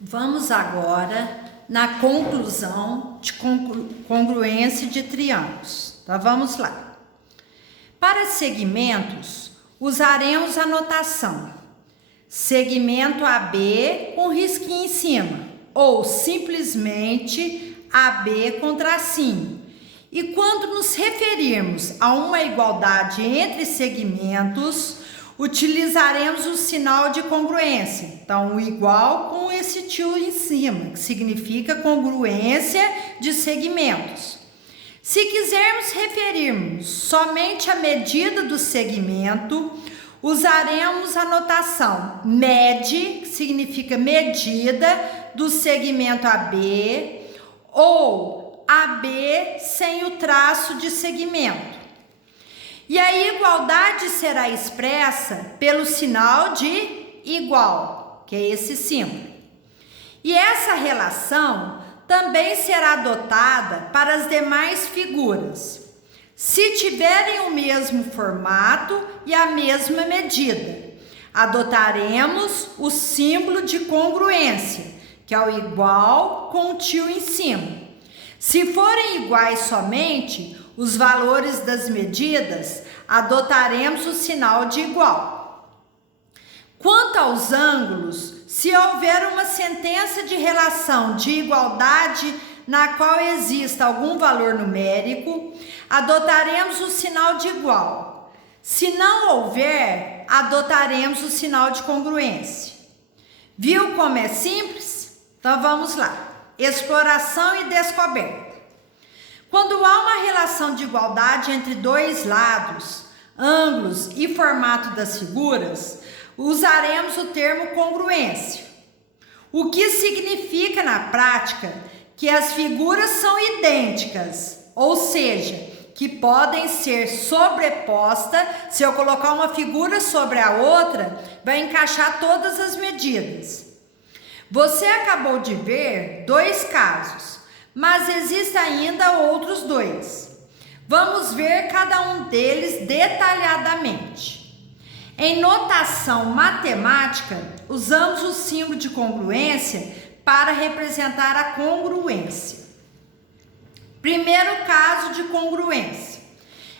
Vamos agora na conclusão de congruência de triângulos. Então, vamos lá. Para segmentos, usaremos a notação segmento AB com risquinho em cima, ou simplesmente AB com tracinho. E quando nos referirmos a uma igualdade entre segmentos, utilizaremos o sinal de congruência. Então, o igual com esse tio em cima, que significa congruência de segmentos. Se quisermos referirmos somente a medida do segmento, usaremos a notação MED, que significa medida do segmento AB, ou AB sem o traço de segmento. E a igualdade será expressa pelo sinal de igual, que é esse símbolo. E essa relação também será adotada para as demais figuras, se tiverem o mesmo formato e a mesma medida. Adotaremos o símbolo de congruência, que é o igual com o tio em cima. Se forem iguais somente os valores das medidas, adotaremos o sinal de igual. Quanto aos ângulos, se houver uma sentença de relação de igualdade na qual exista algum valor numérico, adotaremos o sinal de igual. Se não houver, adotaremos o sinal de congruência. Viu como é simples? Então vamos lá. Exploração e descoberta. Quando há uma relação de igualdade entre dois lados, ângulos e formato das figuras, usaremos o termo congruência. O que significa na prática que as figuras são idênticas, ou seja, que podem ser sobrepostas. Se eu colocar uma figura sobre a outra, vai encaixar todas as medidas. Você acabou de ver dois casos, mas existem ainda outros dois. Vamos ver cada um deles detalhadamente. Em notação matemática, usamos o símbolo de congruência para representar a congruência. Primeiro caso de congruência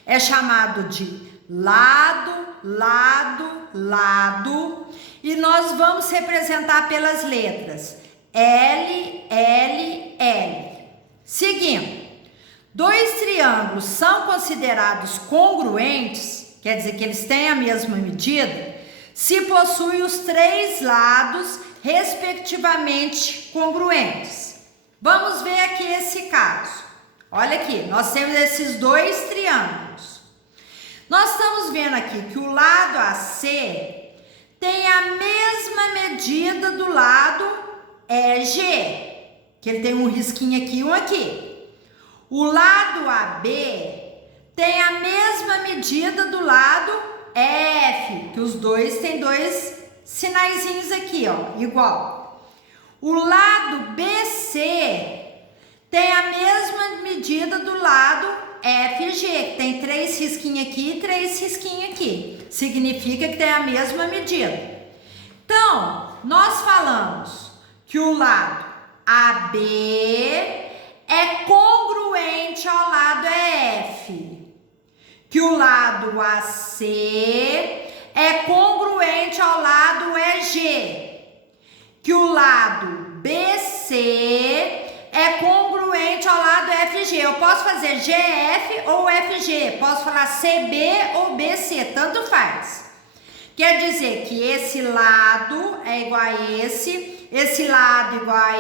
é chamado de lado, lado, lado, e nós vamos representar pelas letras L, L, L. Seguindo, dois triângulos são considerados congruentes, quer dizer que eles têm a mesma medida, se possuem os três lados respectivamente congruentes. Vamos ver aqui esse caso. Olha aqui, nós temos esses dois triângulos. Nós estamos vendo aqui que o lado AC tem a mesma medida do lado EG, que ele tem um risquinho aqui e um aqui. O lado AB tem a mesma medida do lado EF, que os dois têm dois sinaizinhos aqui, ó, igual. O lado BC tem a mesma medida do lado FG, que tem três risquinhos aqui e três risquinhos aqui. Significa que tem a mesma medida. Então, nós falamos que o lado AB é congruente ao lado EF, que o lado AC é congruente ao lado EG, que o lado BC é congruente ao lado FG. Eu posso fazer GF ou FG, posso falar CB ou BC, tanto faz. Quer dizer que esse lado é igual a esse lado igual a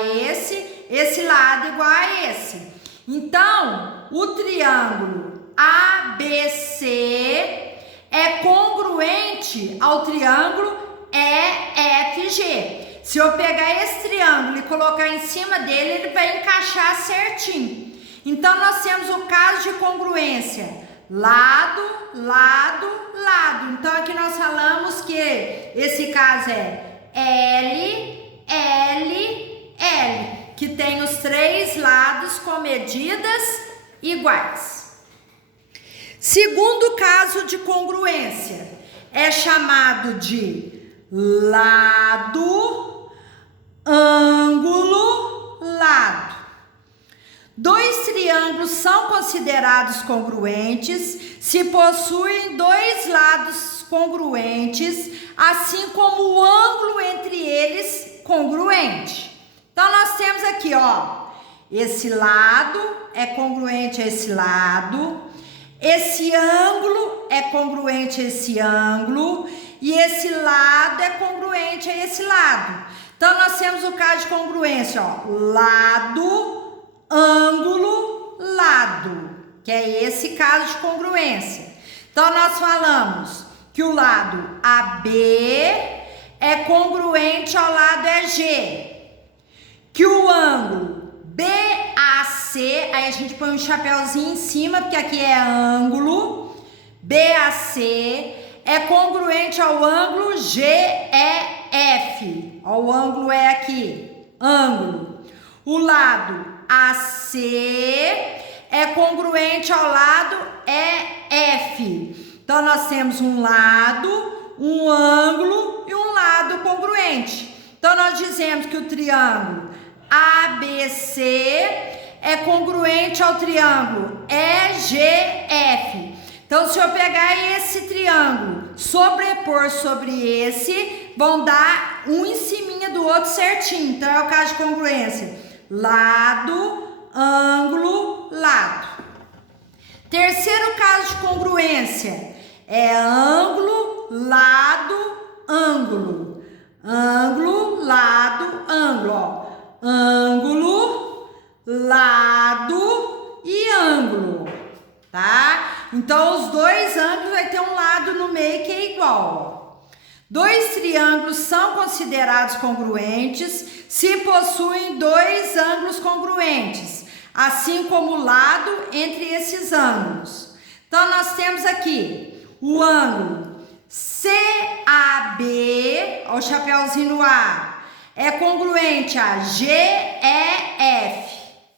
esse lado igual a esse. Então, o triângulo ABC é congruente ao triângulo EFG. Se eu pegar esse triângulo e colocar em cima dele, ele vai encaixar certinho. Então, nós temos o caso de congruência, lado, lado, lado. Então, aqui nós falamos que esse caso é L, L, L, que tem os três lados com medidas iguais. Segundo caso de congruência é chamado de lado, ângulo triângulos são considerados congruentes se possuem dois lados congruentes, assim como o ângulo entre eles congruente. Então, nós temos aqui, ó, esse lado é congruente a esse lado, esse ângulo é congruente a esse ângulo e esse lado é congruente a esse lado. Então, nós temos o caso de congruência, ó, lado, ângulo, lado, que é esse caso de congruência. Então, nós falamos que o lado AB é congruente ao lado EG, que o ângulo BAC, aí a gente põe um chapéuzinho em cima, porque aqui é ângulo, BAC é congruente ao ângulo GEF, ó, o ângulo é aqui, ângulo. O lado AC é congruente ao lado EF. Então, nós temos um lado, um ângulo e um lado congruente. Então, nós dizemos que o triângulo ABC é congruente ao triângulo EGF. Então, se eu pegar esse triângulo, sobrepor sobre esse, vão dar um em cima do outro certinho. Então, é o caso de congruência. Lado, ângulo, lado. Terceiro caso de congruência é ângulo, lado, ângulo. Ângulo, lado, ângulo. Ó. Ângulo, lado e ângulo, tá? Então, os dois ângulos vai ter um lado no meio que é igual. Dois triângulos são considerados congruentes se possuem dois ângulos congruentes, assim como o lado entre esses ângulos. Então, nós temos aqui o ângulo CAB, ó, o chapéuzinho no A, é congruente a GEF,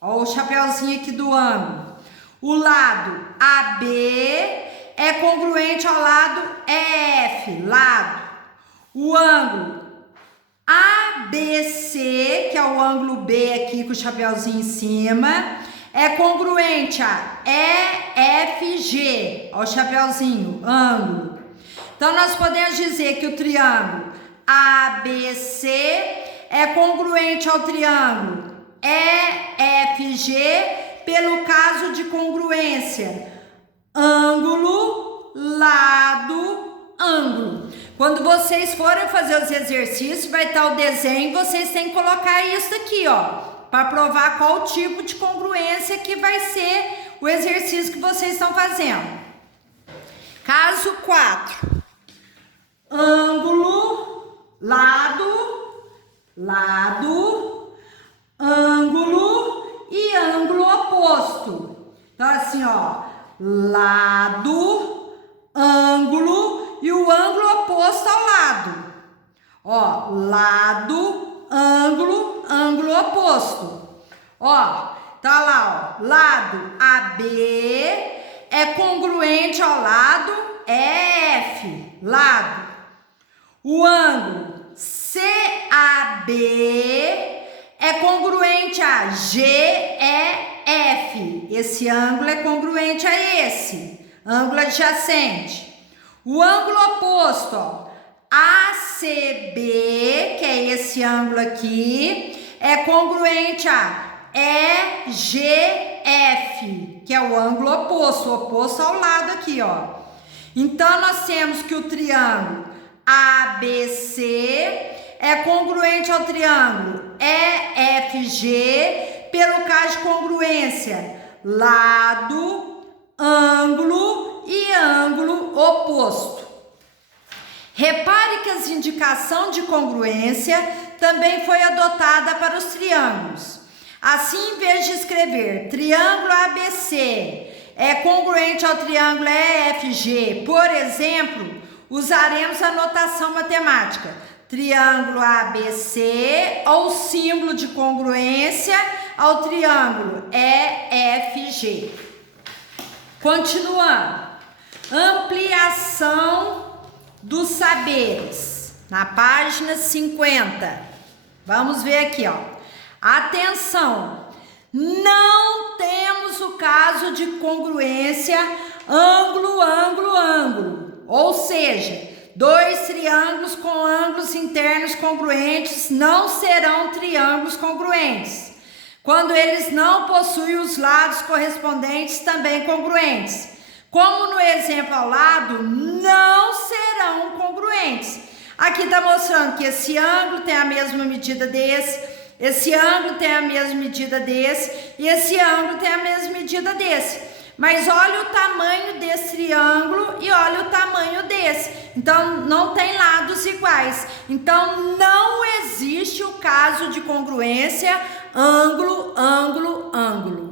ó, o chapéuzinho aqui do ângulo. O lado AB é congruente ao lado EF, lado. O ângulo ABC, que é o ângulo B aqui com o chapéuzinho em cima, é congruente a EFG, ó, o chapéuzinho, ângulo. Então, nós podemos dizer que o triângulo ABC é congruente ao triângulo EFG pelo caso de congruência ângulo, lado, ângulo. Quando vocês forem fazer os exercícios, vai estar o desenho, vocês têm que colocar isso aqui, ó, para provar qual tipo de congruência que vai ser o exercício que vocês estão fazendo. Caso 4. Ângulo, lado, lado, ângulo e ângulo oposto. Então, assim, ó, lado, ângulo e o ângulo oposto ao lado. Ó, lado, ângulo, ângulo oposto. Ó, tá lá, ó, lado AB é congruente ao lado EF, lado. O ângulo CAB é congruente a GEF. Esse ângulo é congruente a esse, ângulo adjacente. O ângulo oposto, ó, ACB, que é esse ângulo aqui, é congruente a EGF, que é o ângulo oposto, o oposto ao lado aqui, ó. Então, nós temos que o triângulo ABC é congruente ao triângulo EFG pelo caso de congruência lado, ângulo e ângulo oposto. Repare que a indicação de congruência também foi adotada para os triângulos. Assim, em vez de escrever triângulo ABC é congruente ao triângulo EFG, por exemplo, usaremos a notação matemática. Triângulo ABC ou símbolo de congruência ao triângulo EFG. Continuando. Ampliação dos saberes. Na página 50. Vamos ver aqui, ó. Atenção! Não temos o caso de congruência ângulo, ângulo, ângulo. Ou seja, dois triângulos com ângulos internos congruentes não serão triângulos congruentes, quando eles não possuem os lados correspondentes também congruentes. Como no exemplo ao lado, não serão congruentes. Aqui está mostrando que esse ângulo tem a mesma medida desse, esse ângulo tem a mesma medida desse e esse ângulo tem a mesma medida desse. Mas olha o tamanho desse triângulo e olha o tamanho desse. Então, não tem lados iguais. Então, não existe o caso de congruência ângulo, ângulo, ângulo.